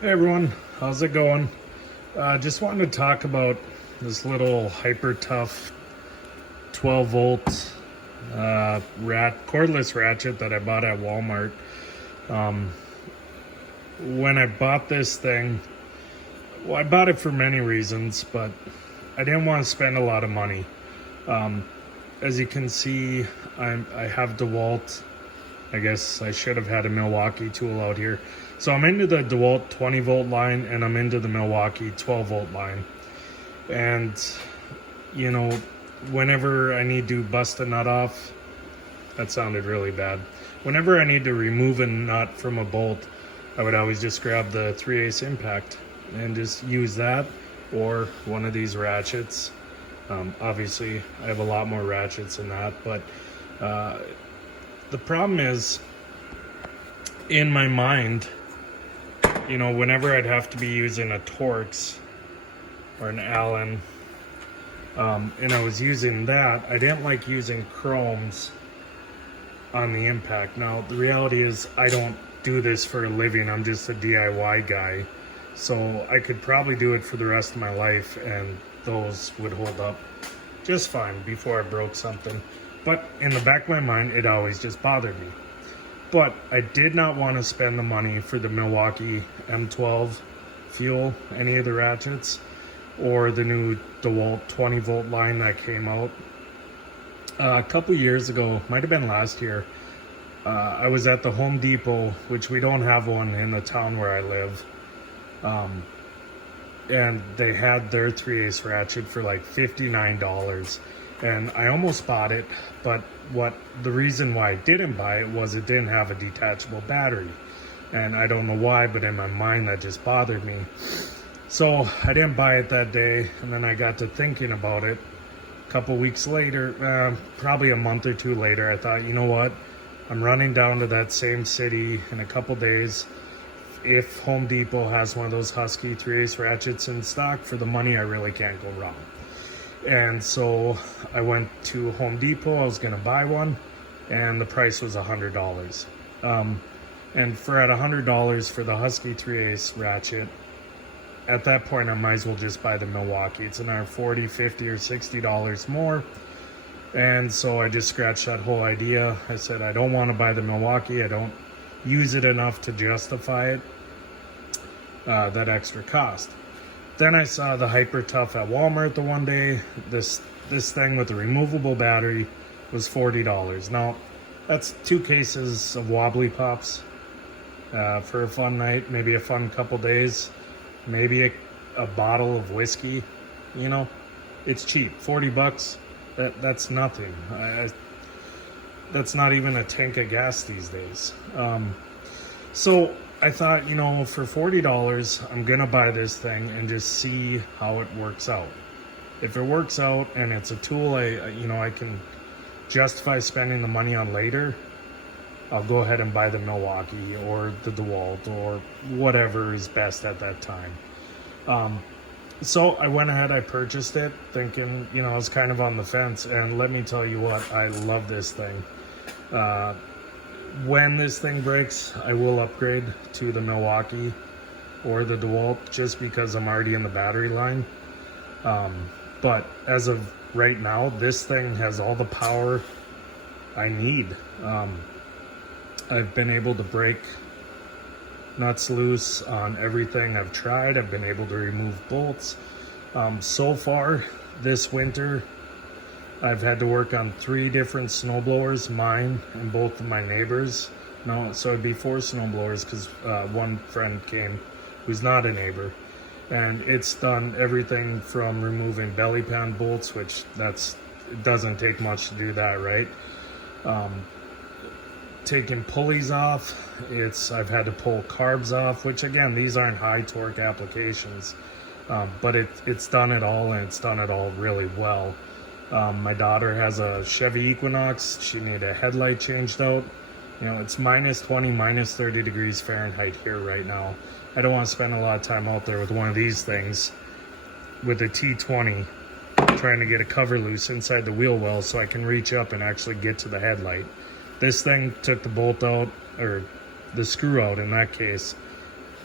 Hey everyone, how's it going? Just wanted to talk about this little Hypertough 12 volt cordless ratchet that I bought at Walmart. Um, when I bought this thing, well, I bought it for many reasons, but I didn't want to spend a lot of money. Um, as you can see, I have Dewalt. I guess I should have had a Milwaukee tool out here. So I'm into the Dewalt 20 volt line and I'm into the Milwaukee 12 volt line. And, you know, whenever I need to bust a nut off, that sounded really bad. Whenever I need to remove a nut from a bolt, I would always just grab the 3/8 impact and just use that or one of these ratchets. Obviously, I have a lot more ratchets than that, but the problem is, in my mind, you know, whenever I'd have to be using a Torx or an Allen, and I was using that, I didn't like using chromes on the impact. Now, the reality is I don't do this for a living. I'm just a DIY guy. So I could probably do it for the rest of my life and those would hold up just fine before I broke something. But in the back of my mind, it always just bothered me. But I did not want to spend the money for the Milwaukee M12 fuel, any of the ratchets, or the new DeWalt 20 volt line that came out. A couple years ago, might have been last year, I was at the Home Depot, which we don't have one in the town where I live. And they had their 3/8 ratchet for like $59. And I almost bought it, but the reason why I didn't buy it was it didn't have a detachable battery. And I don't know why, but in my mind that just bothered me. So I didn't buy it that day, and then I got to thinking about it. A couple weeks later, probably a month or two later, I thought, you know what? I'm running down to that same city in a couple days. If Home Depot has one of those Husky 3/8 ratchets in stock for the money, I really can't go wrong. And so I went to Home Depot. I was going to buy one, and the price was $100. And for at $100 for the Husky 3/8 ratchet, at that point I might as well just buy the Milwaukee. It's another $40, $50, or $60 more. And so I just scratched that whole idea. I said I don't want to buy the Milwaukee. I don't use it enough to justify it, that extra cost. Then I saw the Hypertough at Walmart the one day. This thing with a removable battery was $40. Now, that's 2 cases of wobbly pops for a fun night, maybe a fun couple days, maybe a bottle of whiskey. You know, it's cheap. $40. That's nothing. That's not even a tank of gas these days. So I thought, you know, for $40, I'm gonna buy this thing and just see how it works out. If it works out and it's a tool I can justify spending the money on later, I'll go ahead and buy the Milwaukee or the DeWalt or whatever is best at that time. So I went ahead, I purchased it thinking, you know, I was kind of on the fence, and let me tell you what, I love this thing. When this thing breaks, I will upgrade to the Milwaukee or the DeWalt just because I'm already in the battery line. But as of right now, this thing has all the power I need. I've been able to break nuts loose on everything I've tried. I've been able to remove bolts. So far this winter, I've had to work on 3 different snowblowers, mine and both of my neighbors. No, so it'd be 4 snowblowers because one friend came who's not a neighbor. And it's done everything from removing belly pan bolts, which it doesn't take much to do that, right? Taking pulleys off. I've had to pull carbs off, which again, these aren't high torque applications, but it's done it all, and it's done it all really well. My daughter has a Chevy Equinox. She needed a headlight changed out. You know, it's -20, -30 degrees Fahrenheit here right now. I don't want to spend a lot of time out there with one of these things with a T20 trying to get a cover loose inside the wheel well so I can reach up and actually get to the headlight. This thing took the bolt out, or the screw out in that case,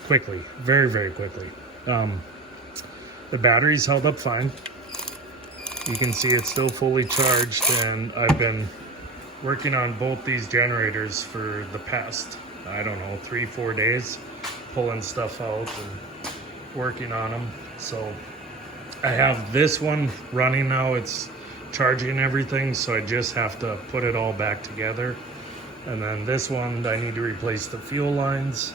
quickly, very, very quickly. The battery's held up fine. You can see it's still fully charged, and I've been working on both these generators for the past, I don't know, 3-4 days, pulling stuff out and working on them. So I have this one running now. It's charging everything, so I just have to put it all back together. And then this one, I need to replace the fuel lines,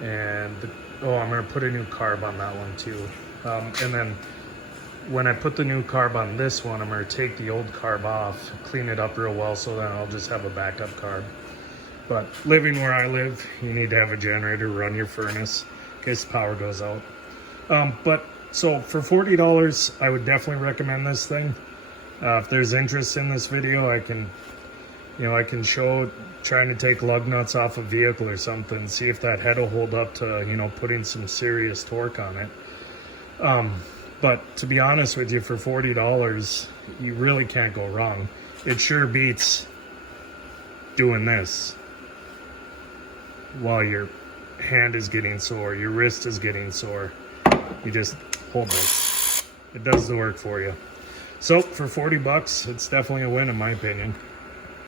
and I'm gonna put a new carb on that one too. And then when I put the new carb on this one, I'm gonna take the old carb off, clean it up real well, so then I'll just have a backup carb. But living where I live, you need to have a generator run your furnace in case the power goes out. So for $40, I would definitely recommend this thing. If there's interest in this video, I can show trying to take lug nuts off a vehicle or something, see if that head will hold up to, putting some serious torque on it. But to be honest with you, for $40, you really can't go wrong. It sure beats doing this while your hand is getting sore, your wrist is getting sore. You just hold this. It does the work for you. So for $40, it's definitely a win in my opinion.